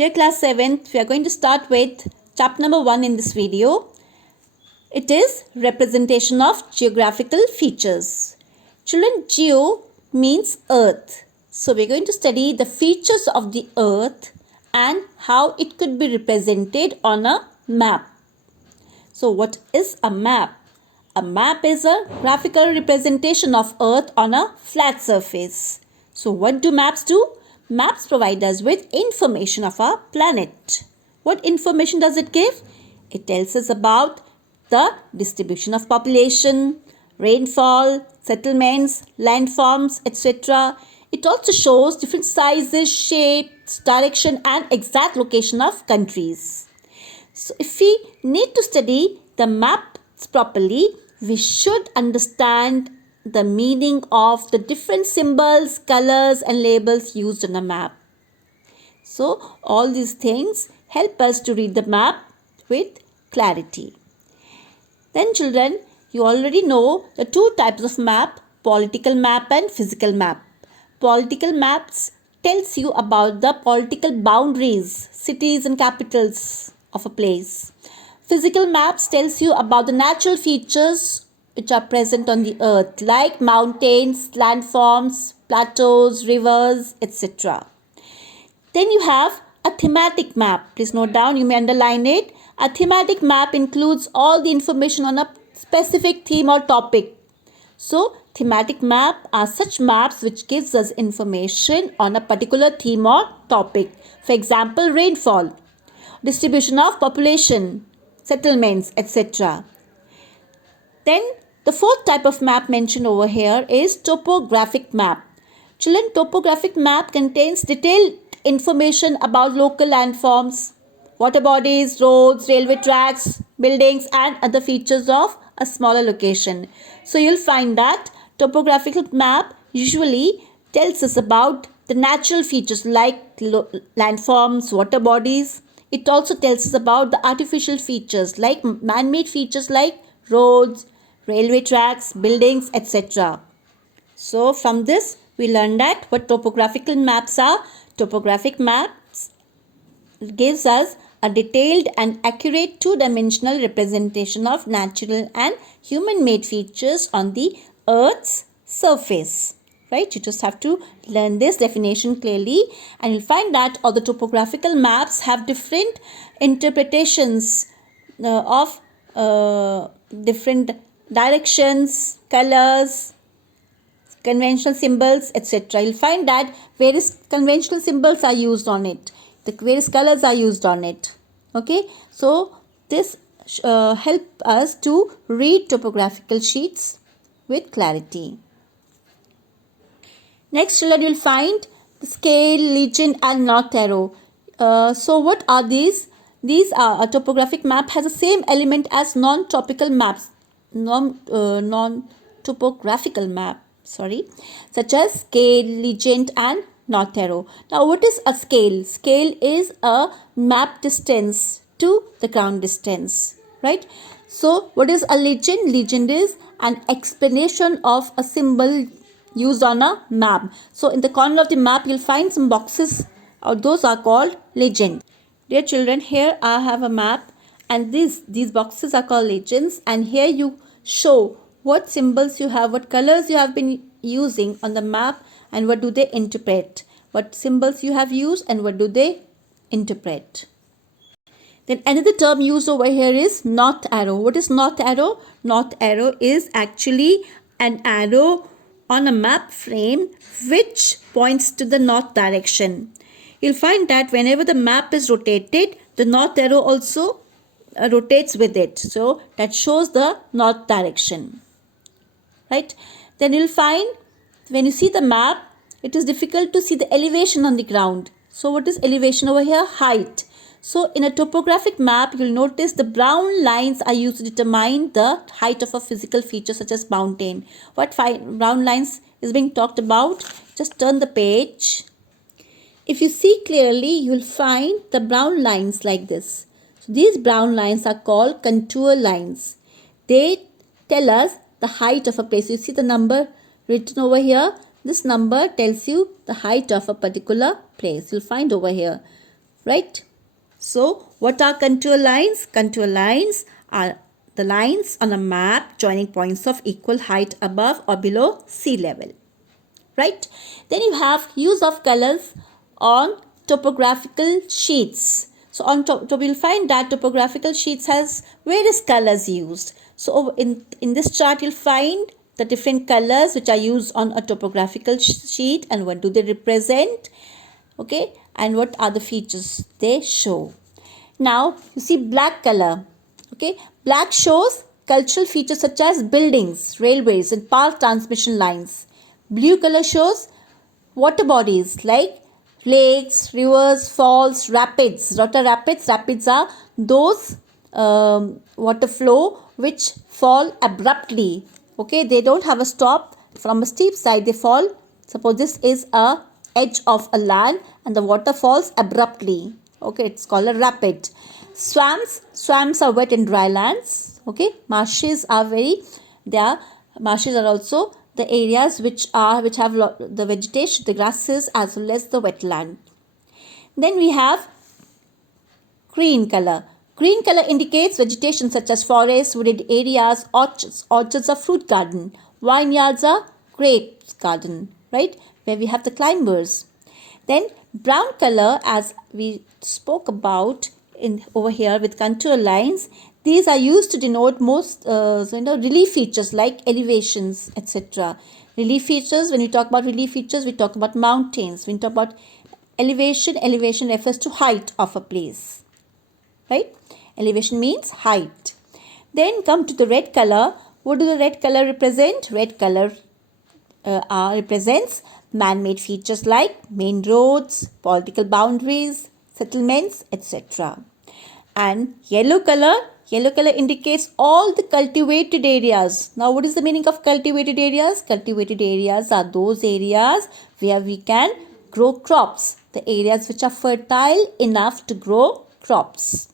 Dear class 7th, we are going to start with chapter number 1 in this video. It is representation of geographical features. Children, geo means earth. So we are going to study the features of the earth and how it could be represented on a map. So what is a map? A map is a graphical representation of earth on a flat surface. So what do maps do? Maps provide us with information of our planet. What information does it give? It tells us about the distribution of population, rainfall, settlements, landforms, etc. It also shows different sizes, shapes, direction and exact location of countries. So if we need to study the maps properly, we should understand the meaning of the different symbols, colors and labels used on a map. So all these things help us to read the map with clarity. Then children, you already know the two types of map, political map and physical map. Political maps tells you about the political boundaries, cities and capitals of a place. Physical maps tells you about the natural features which are present on the earth like mountains, landforms, plateaus, rivers, etc. Then you have a thematic map. Please note down, you may underline it. A thematic map includes all the information on a specific theme or topic. So thematic map are such maps which gives us information on a particular theme or topic. For example, rainfall, distribution of population, settlements, etc. Then the fourth type of map mentioned over here is topographic map. Children, topographic map contains detailed information about local landforms, water bodies, roads, railway tracks, buildings and other features of a smaller location. So you'll find that topographical map usually tells us about the natural features like landforms, water bodies. It also tells us about the artificial features like man-made features like roads, railway tracks, buildings, etc. So from this we learn that what topographical maps are. Topographic maps gives us a detailed and accurate two-dimensional representation of natural and human-made features on the Earth's surface. Right? You just have to learn this definition clearly and you'll find that all the topographical maps have different interpretations of different directions, colors, conventional symbols, etc. You'll find that various conventional symbols are used on it. The various colors are used on it. Okay. So this help us to read topographical sheets with clarity. Next, children, you'll find the scale, legend and north arrow. So what are these? These are a topographic map has the same element as non-topographical map, such as scale, legend and north arrow. Now what is a scale? Scale is a map distance to the ground distance, right? So what is a legend? Legend is an explanation of a symbol used on a map. So in the corner of the map you'll find some boxes, those are called legend. Dear children, here I have a map and these boxes are called legends, and here you show what symbols you have, what colors you have been using on the map and what do they interpret. What symbols you have used and what do they interpret. Then another term used over here is north arrow. What is north arrow? North arrow is actually an arrow on a map frame which points to the north direction. You'll find that whenever the map is rotated, the north arrow also rotates with it. So that shows the north direction. Right? Then you'll find when you see the map, it is difficult to see the elevation on the ground. So what is elevation over here? Height. So in a topographic map, you'll notice the brown lines are used to determine the height of a physical feature such as mountain. What brown lines is being talked about? Just turn the page. If you see clearly, you'll find the brown lines like this. So these brown lines are called contour lines. They tell us the height of a place. You see the number written over here. This number tells you the height of a particular place. You'll find over here. right? So what are contour lines? Contour lines are the lines on a map joining points of equal height above or below sea level, right? Then you have use of colors on topographical sheets. So on top, you'll find that topographical sheets has various colors used. So in this chart you'll find the different colors which are used on a topographical sheet and what do they represent, okay, and what are the features they show. Now you see black color, okay. Black shows cultural features such as buildings, railways and power transmission lines. Blue color shows water bodies like lakes, rivers, falls, rapids. Water rapids. Rapids are those water flow which fall abruptly. Okay, they don't have a stop from a steep side. They fall. Suppose this is a edge of a land and the water falls abruptly. Okay, it's called a rapid. Swamps are wet and dry lands. Okay, marshes are marshes are also the areas which have the vegetation, the grasses as well as the wetland. Then we have green color. Green color indicates vegetation such as forests, wooded areas, orchards are fruit garden, vineyards are grapes garden, right? Where we have the climbers. Then brown color, as we spoke about over here with contour lines, these are used to denote most relief features like elevations, etc. Relief features, when we talk about relief features, we talk about mountains. When we talk about elevation refers to height of a place, right? Elevation means height. Then come to the red color. What do the red color represent? Red color represents man-made features like main roads, political boundaries, settlements, etc. And yellow color indicates all the cultivated areas. Now what is the meaning of cultivated areas? Cultivated areas are those areas where we can grow crops, the areas which are fertile enough to grow crops.